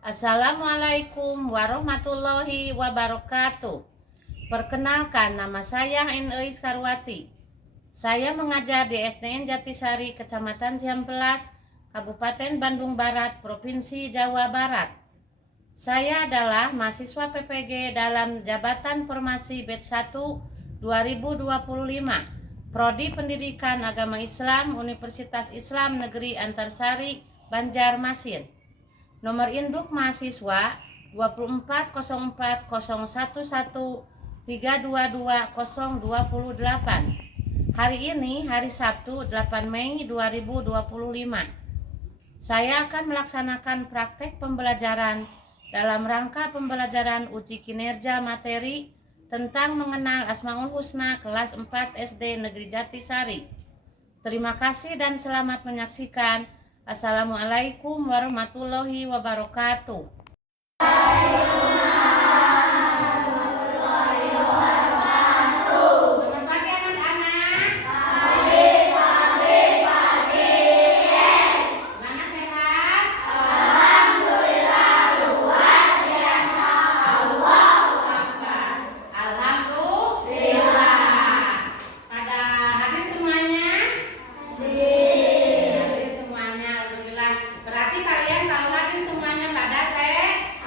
Assalamualaikum warahmatullahi wabarakatuh. Perkenalkan, nama saya Eis Karwati. Saya mengajar di SDN Jatisari, Kecamatan Cihampelas, Kabupaten Bandung Barat, Provinsi Jawa Barat. Saya adalah mahasiswa PPG dalam Jabatan Formasi Batch 1 2025, Prodi Pendidikan Agama Islam Universitas Islam Negeri Antarsari, Banjarmasin. Nomor induk mahasiswa 24011322028. Hari ini hari Sabtu 8 Mei 2025. Saya akan melaksanakan praktek pembelajaran dalam rangka pembelajaran uji kinerja materi tentang mengenal Asmaul Husna kelas 4 SD Negeri Jatisari. Terima kasih dan selamat menyaksikan. Assalamualaikum warahmatullahi wabarakatuh. Selamat pagi anak-anak. Gimana sehat? Alhamdulillah. Pada hadir semuanya? Hadir semuanya, alhamdulillah. Berarti kalian kalau hadir semuanya pada sehat.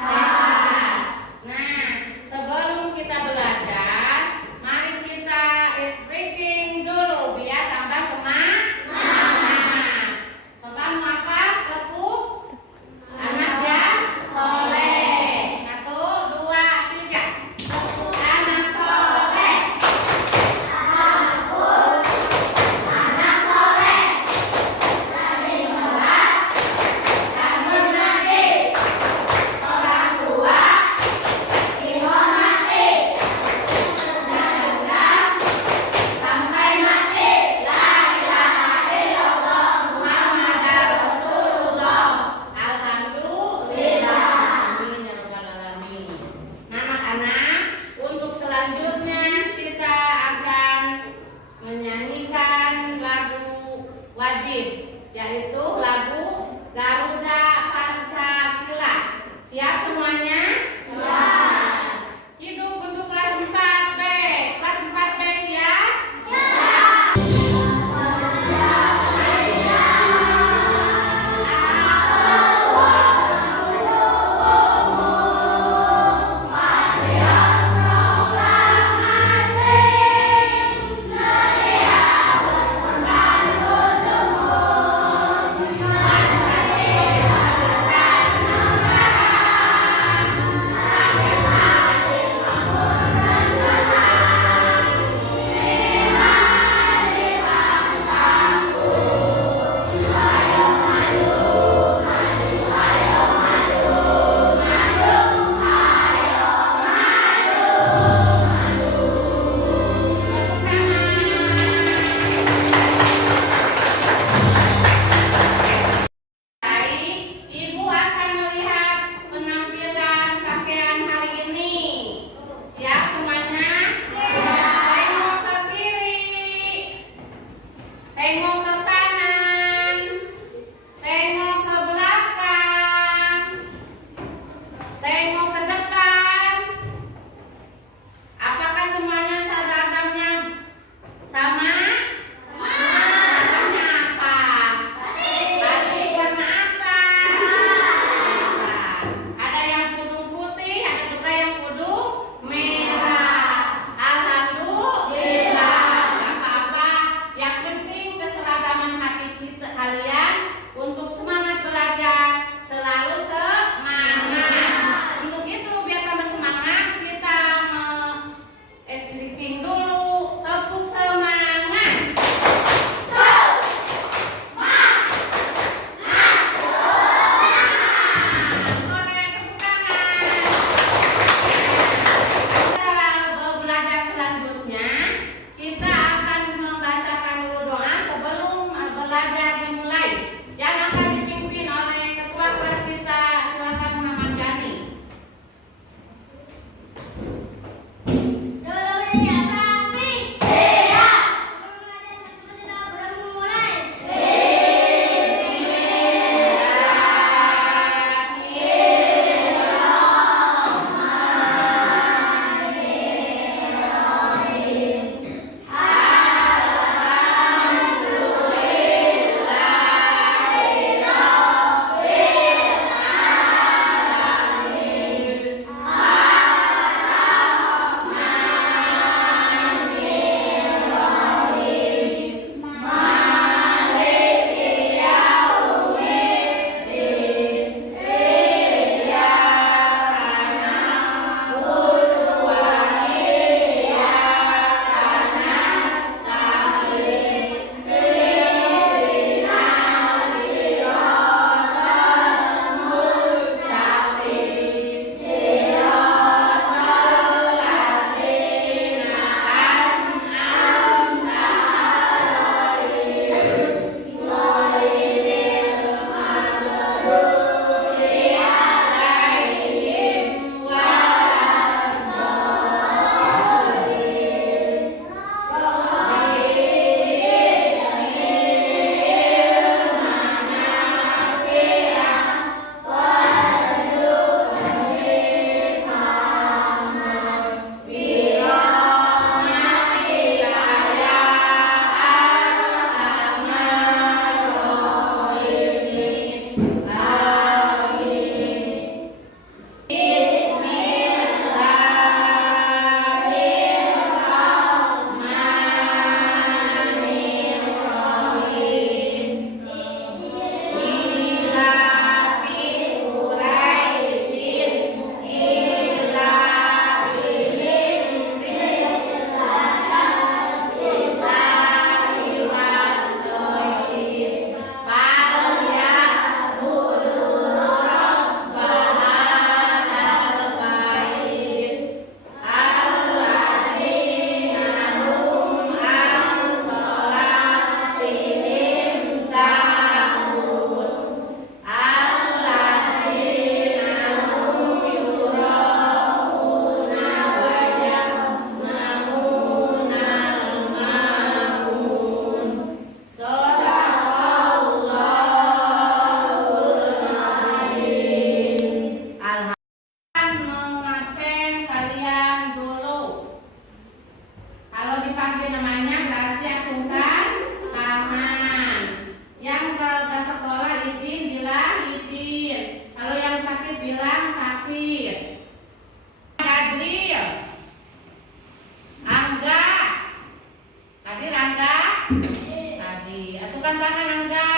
Hadi. Atukan tangan Angga.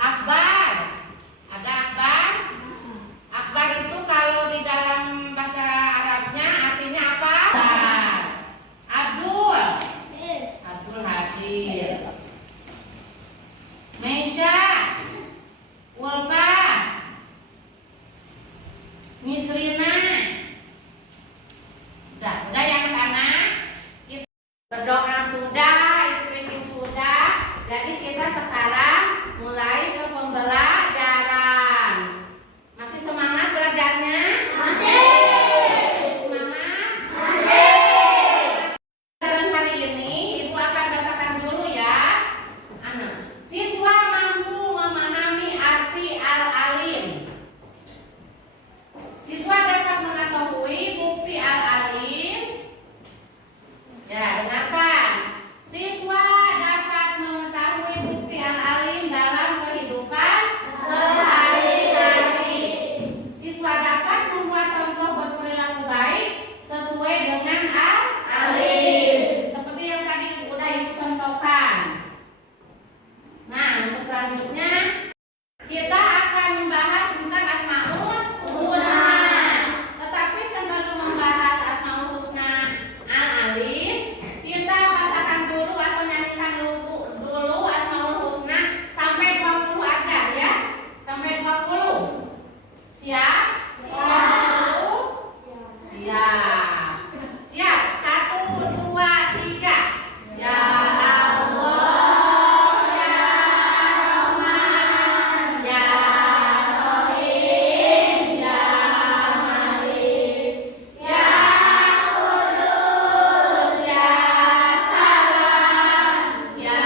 Akbar. Ada Akbar? Akbar itu kalau di dalam bahasa Arabnya artinya apa? Abdul. Abdul hadir. Meisha. Ulfa. Nisrina. Udah ya anak-anak. Berdoa sudah, istriku sudah. Jadi kita sekarang mulai ke pembelajaran. Masih semangat belajarnya? Masih. Semangat? Masih. Pelajaran hari ini Ibu akan bacakan dulu ya. Anak. Siswa mampu memahami arti al-alim. Siswa dapat mengetahui bukti al-alim. Ya, dengarkan. Siswa dapat mengetahui bukti al-alim dalam kehidupan sehari-hari. Siswa dapat membuat contoh berperilaku baik sesuai dengan al-alim. Seperti yang tadi udah Ibu contohkan. Nah, untuk selanjutnya kita akan membahas tentang Asmaul Husna. Tetapi sebelum membahas Asmaul Husna al-alim, kita bacakan dulu atau nyanyikan dulu Asmaul Husna sampai 20 aja ya. Sampai 20. Siap? Siap. Siap. Siap. 1, 2, 3. Ya Allah, ya Rahman, ya Rahim, ya Malik, ya Qudus, ya Salam, ya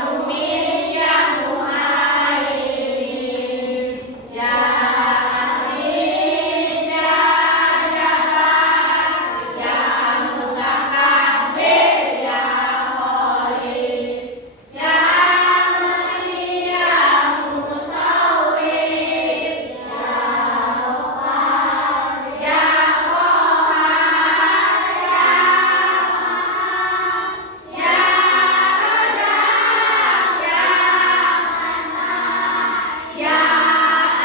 Mu'min, ya Muhaimin, ya Aziz, ya Jabbar, ya Mutakabbir, ya Khalid, ya Ghani, ya Musawwir, ya Ghaffar, ya Qahhar, ya Qahhar, ya Rajab, ya Mannan, ya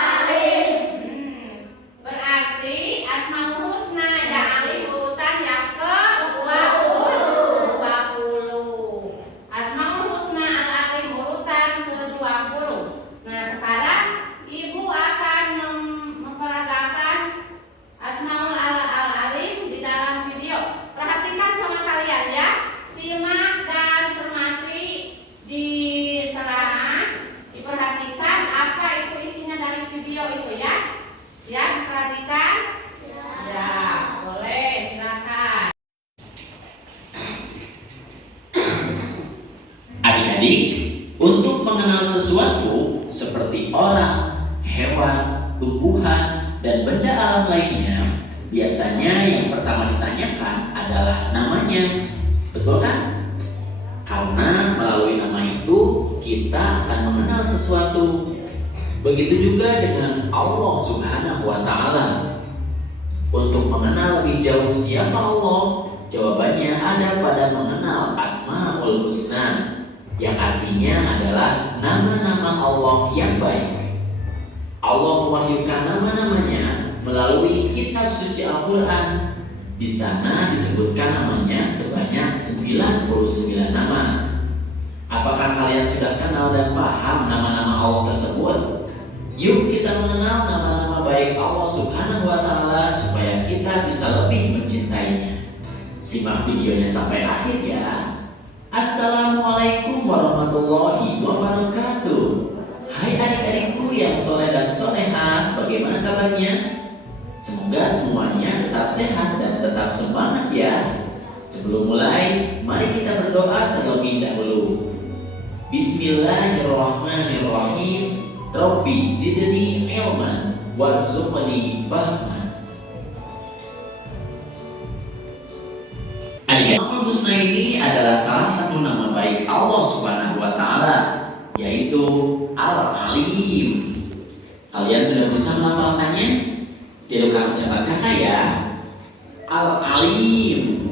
Alim. Berarti Asmaul Husna ya Alim urutan yang ke-20. Asmaul Husna al-Alim urutan ke-20. Nah, sekarang Ibu akan memperagakan Asmaul al-Alim di dalam video. Perhatikan sama kalian ya. Simak dan cermati, diperhatikan apa itu isinya dari video itu ya. Ya, diperhatikan? Ya, boleh, silakan. Adik-adik, untuk mengenal sesuatu seperti orang, hewan, tumbuhan, dan benda alam lainnya, biasanya yang pertama ditanyakan adalah namanya. Betul kan? Karena melalui nama itu kita akan mengenal sesuatu. Begitu juga dengan Allah Subhanahu wa Ta'ala. Untuk mengenal lebih jauh siapa Allah, jawabannya ada pada mengenal Asmaul Husna, yang artinya adalah nama-nama Allah yang baik. Allah mewahyukan nama-namanya melalui kitab suci Al-Quran. Di sana disebutkan namanya sebanyak 99 nama. Apakah kalian sudah kenal dan paham nama-nama Allah tersebut? Yuk kita mengenal nama-nama baik Allah Subhanahu wa Ta'ala supaya kita bisa lebih mencintainya. Simak videonya sampai akhir ya. Assalamualaikum warahmatullahi wabarakatuh. Hai adik-adikku yang soleh dan soleha, bagaimana kabarnya? Semoga semuanya tetap sehat dan tetap semangat ya. Sebelum mulai, mari kita berdoa terlebih dahulu. Bismillahirrahmanirrahim. Rabbi zidni ilman warzuqni fahman. Asmaul Husna ini adalah salah satu nama baik Allah Subhanahu wa Ta'ala, yaitu Al-Alim. Kalian sudah bisa melafalkannya? Tirukan ucapan kata ya. Al-Alim.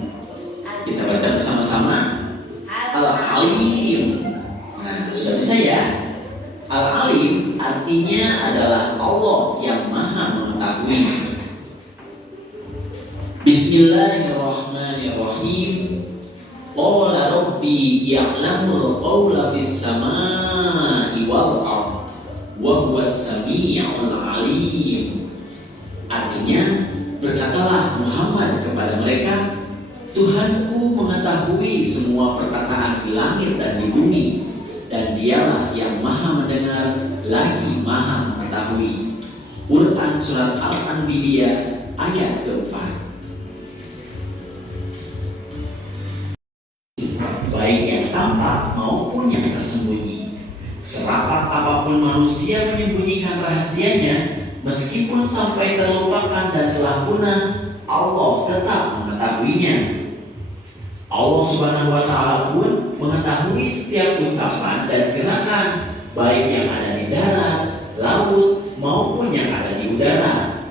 Kita baca bersama-sama. Al-Alim. Nah, sudah bisa ya? Al-Alim artinya adalah Allah yang maha mengetahui. Bismillahirrahmanirrahim. Qala rabbi ya'lamul qawla fis samaa'i wal ardh wa huwas samii'ul 'aliim. Artinya, berkatalah Muhammad kepada mereka, Tuhanku mengetahui semua perkataan di langit dan di bumi, dan dialah yang maha mendengar lagi maha mengetahui. Quran Surat Al-Anbiya ayat keempat. Baik yang tampak maupun yang tersembunyi. Serapat apapun manusia menyembunyikan rahasianya, meskipun sampai terlupakan dan telah punah, Allah tetap mengetahuinya. Allah Subhanahu wa Ta'ala pun mengetahui setiap ucapan dan gerakan, baik yang ada di darat, laut, maupun yang ada di udara.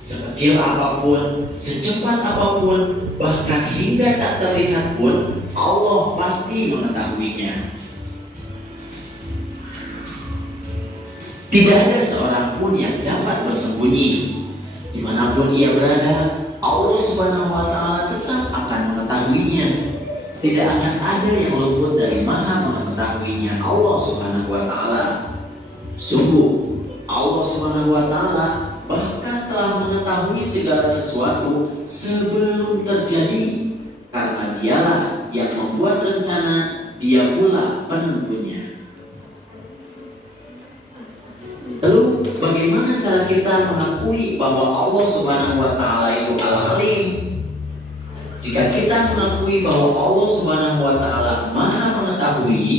Sekecil apapun, secepat apapun, bahkan hingga tak terlihat pun, Allah pasti mengetahuinya. Tidak ada seorang pun yang dapat bersembunyi. Dimanapun ia berada, Allah Subhanahu wa Ta'ala tetap akan mengetahuinya. Tidak akan ada yang luput dari maha mengetahuinya Allah Subhanahu wa Ta'ala. Sungguh, Allah Subhanahu wa Ta'ala bahkan telah mengetahui segala sesuatu sebelum terjadi, karena dialah yang membuat rencana, dia pula penentunya. Lalu bagaimana cara kita mengakui bahwa Allah Subhanahu wa Ta'ala itu Al-Alim? Jika kita mengakui bahwa Allah Subhanahu wa Ta'ala maha mengetahui,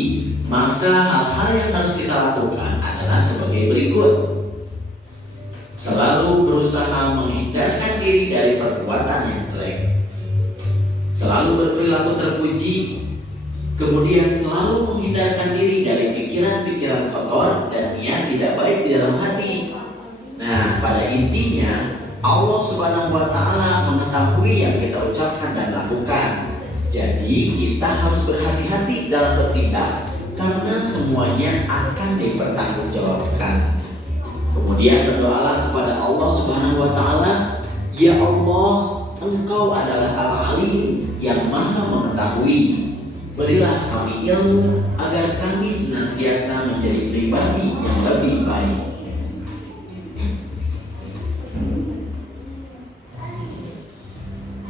maka hal-hal yang harus kita lakukan adalah sebagai berikut. Selalu berusaha menghindarkan diri dari perbuatan yang jelek. Selalu berperilaku terpuji. Kemudian selalu menghindarkan diri dari pikiran-pikiran kotor dan niat tidak baik di dalam hati. Nah, pada intinya Allah Subhanahu wa Ta'ala mengetahui yang kita ucapkan dan lakukan. Jadi kita harus berhati-hati dalam bertindak, karena semuanya akan dipertanggungjawabkan. Kemudian berdoalah kepada Allah Subhanahu wa Ta'ala, ya Allah, Engkau adalah Al-Alim yang maha mengetahui. Berilah kami ilmu agar kami senantiasa menjadi pribadi yang lebih baik.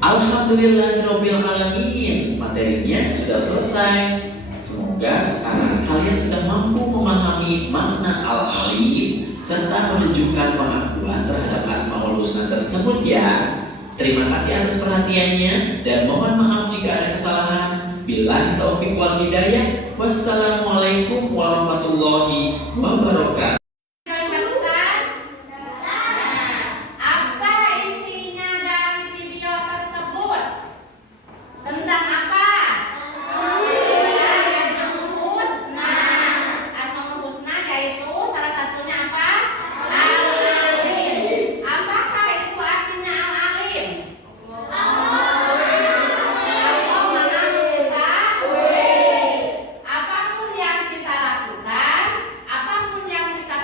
Alhamdulillahirabbil alamin. Materinya sudah selesai. Semoga sekarang kalian sudah mampu memahami makna Al-Alim serta menunjukkan pengakuan terhadap Asmaul Husna tersebut ya. Terima kasih atas perhatiannya dan mohon maaf jika ada kesalahan. Billahi taufiq wal hidayah. Wassalamualaikum warahmatullahi wabarakatuh. Apa isinya dari video tersebut? Tentang apa? Asmaul Husna. Asmaul Husna yaitu salah satunya apa? Al-Alim. Apakah itu artinya Al-Alim? Allah maha mengetahui. Apapun yang kita lakukan, apapun yang kita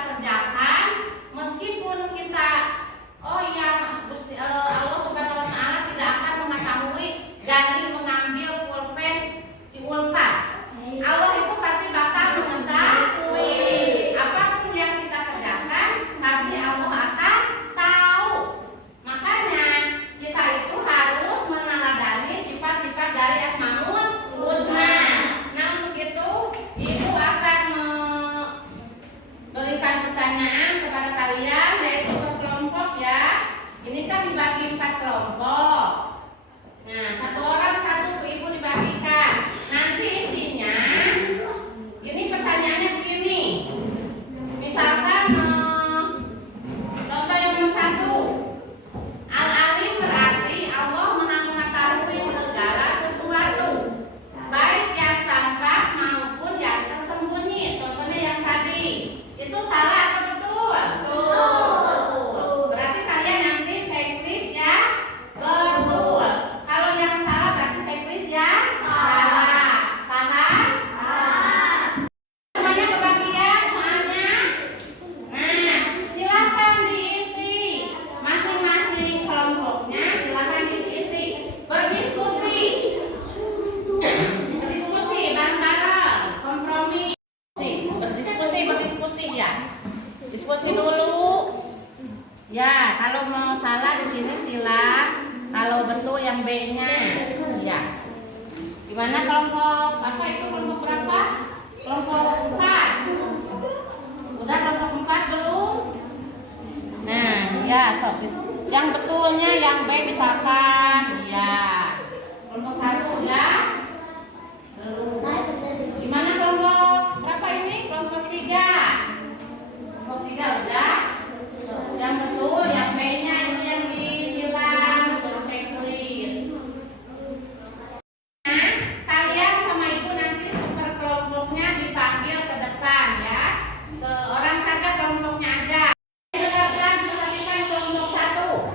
yang B-nya. Ya. Gimana kelompok apa itu kelompok berapa? Kelompok 4. Udah kelompok 4 belum? Nah, ya sok. Yang betulnya yang B misalkan ya. Kelompok 1 ya. Gimana kelompok berapa ini? Kelompok 3. Kelompok 3 udah. Yang betul yang B-nya ini yang disilang suruh saya tulis. Nah, kalian sama ibu nanti seperkelompoknya dipanggil ke depan ya. Seorang saja kelompoknya aja. Perhatikan kelompok 1.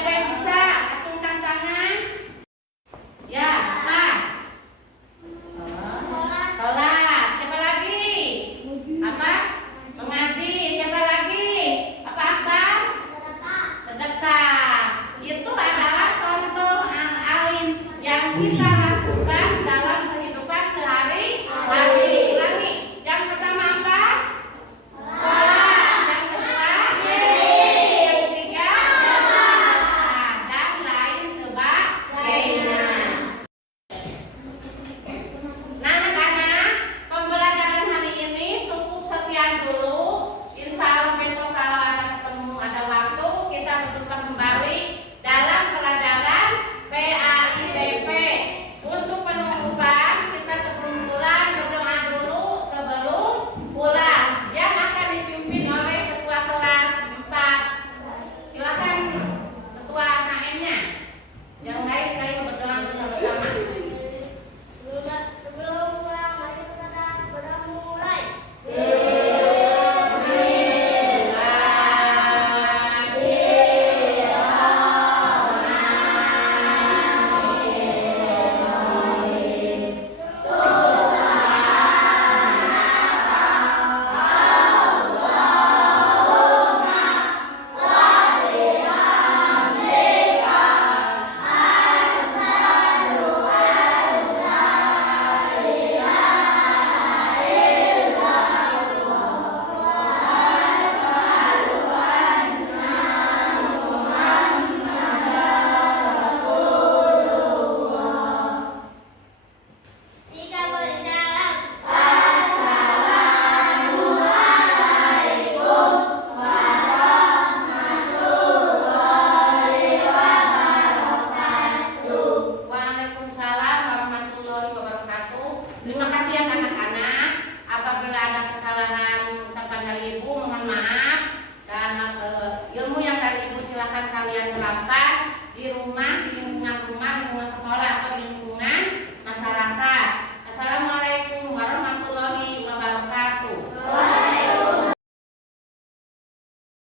siapa yang bisa? Acungkan tangan. Ya, apa? Sholat. Siapa lagi? Apa? Mengaji. Siapa lagi? Apa Akbar? Sedekah. Itu adalah contoh alim yang kita lakukan dalam kehidupan sehari-hari. Ulangi. Yang pertama apa? Sholat. Yang kedua? Yang ketiga? Sedekah. Dan lain sebagainya. Nah, anak-anak, pembelajaran hari ini cukup sekian dulu. Insya Allah besok kalau ada ketemu, ada waktu, kita berjumpa kembali dalam pelajaran PAIBP. Untuk penutupan, kita sebelum pulang berdoa dulu sebelum pulang. Yang akan dipimpin oleh Ketua Kelas 4. Silakan Ketua HM-nya. Yang lain kita berdoa bersama-sama. Sebelum pulang, mari kita mulai. Tiga bersalam. Waalaikumsalam warahmatullahi wabarakatuh. Terima kasih ya anak-anak. Apabila ada kesalahan ucapan dari ibu, mohon maaf. Dan ilmu yang dari ibu silakan kalian terapkan di rumah, di